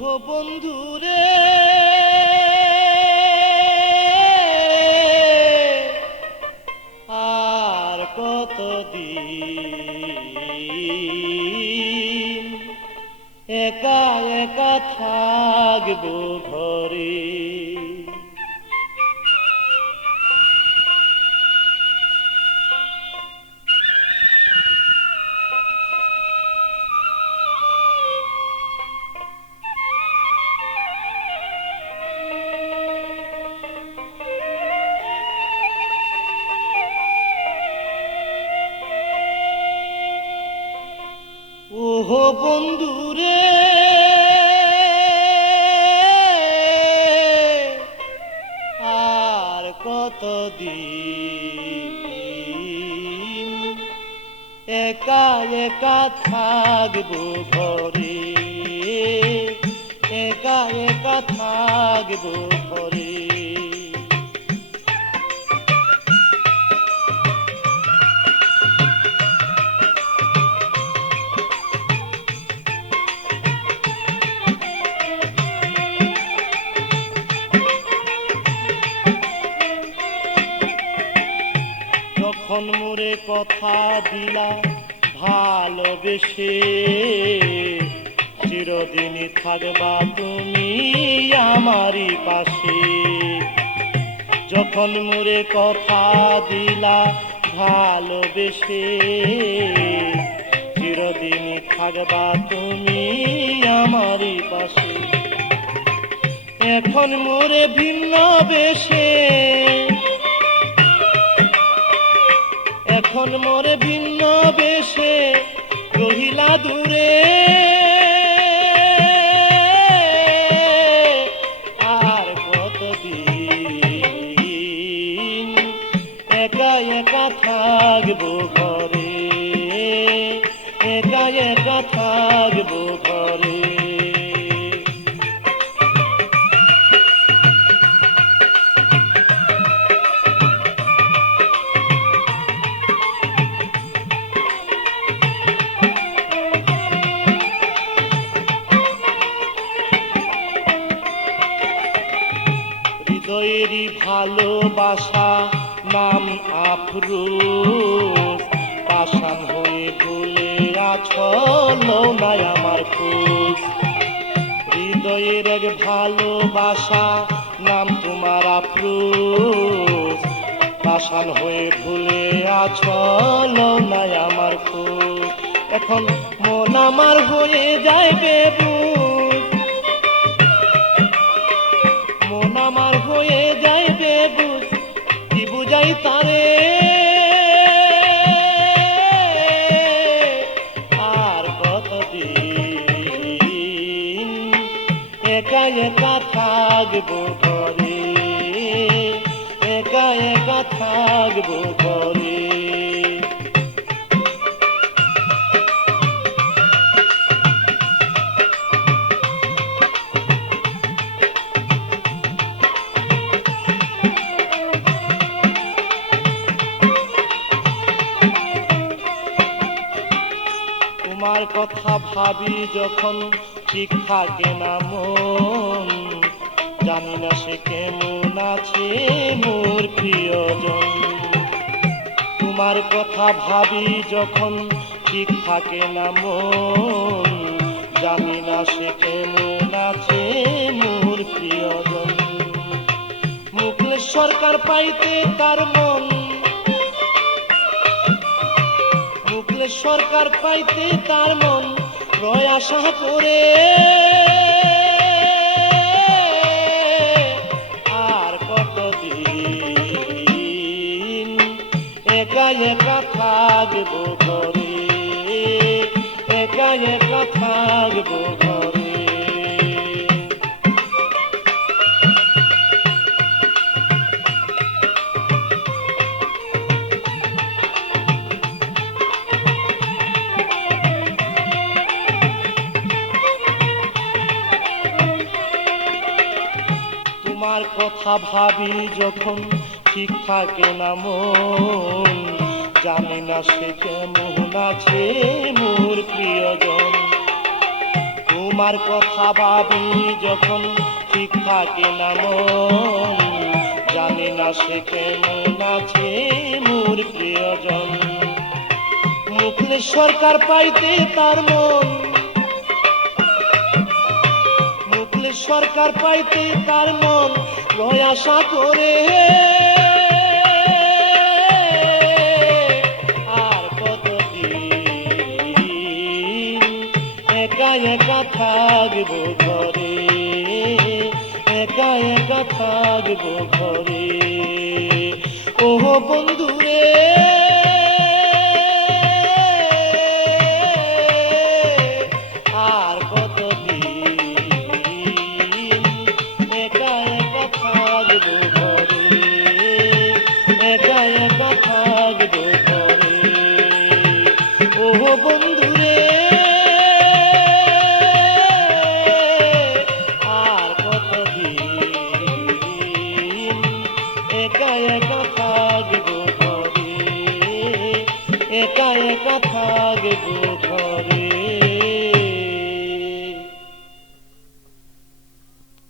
ও বন্ধুরে আর কতদিন একা একা থাকবো ঘরে। ওহো বন্ধুরে আর কতদিন একা একা থাকবো ঘরে, একা একা থাকবো ঘরে। যখন মোরে কথা দিলা ভালোবেসে, চিরদিনই থাকবা তুমি আমারই পাশে। যখন মোরে কথা দিলা ভালোবেসে, চিরদিনই থাকবা তুমি আমারই পাশে। এখন মোরে ভিন্ন বেশে, এখন মোরে ভিন্ন বেশে রহিলা দূরে। আর কতদিন একা একা থাকবো ঘরে, একা একা থাকবো ঘরে। হৃদয়েরই ভালোবাসা নাম আফরোজ, পাষাণ হয়ে ভুলে আছো নাই আমার খোঁজ। হৃদয়ের এক ভালোবাসা নাম তোমার আফরোজ, পাষাণ হয়ে ভুলে আছো নাই আমার খোঁজ। এখন মন আমার হয়ে যাইবে বুঝ, মন আমার হয়ে যাইবে বুঝ, কি বুঝাই তারে। আর কতদিন একা একা থাকবো ঘরে, একা একা থাকবো ঘরে। তোমার কথা ভাবি যখন ঠিক থাকে না মন, জানি না সে কেমন আছে মোর প্রিয়জন। তোমার কথা ভাবি যখন ঠিক থাকে না মন, জানি না সে কেমন আছে মোর প্রিয়জন। মুকলেশ সরকার পাইতে তার মন, মুকলেশ সরকার পাইতে তার মন রয় আশা করে। আর কতদিন একা একা থাকবো ঘরে, একা একা থাকবো ঘরে। তোমার কথা ভাবি যখন ঠিক থাকে না মন, জানি না সে কেমন আছে মোর প্রিয়জন। তোমার কার কথা ভাবি যখন ঠিক থাকে না মন, জানি না সে কেমন আছে মোর প্রিয়জন। মুখলেস সরকার পাইতে তার মন, মুখলেস সরকার পাইতে তার মন লয় আশা করে। আর কতদিন একা একা থাকবো ঘরে, একা একা থাকবো ঘরে। ওহ বন্ধুরে আর কতদিন একা একা থাকবো ঘরে, একা একা থাকবো ঘরে। ওহ বন্ধুরে আর কতদিন একা একা থাকবো ঘরে, একা একা থাকবো।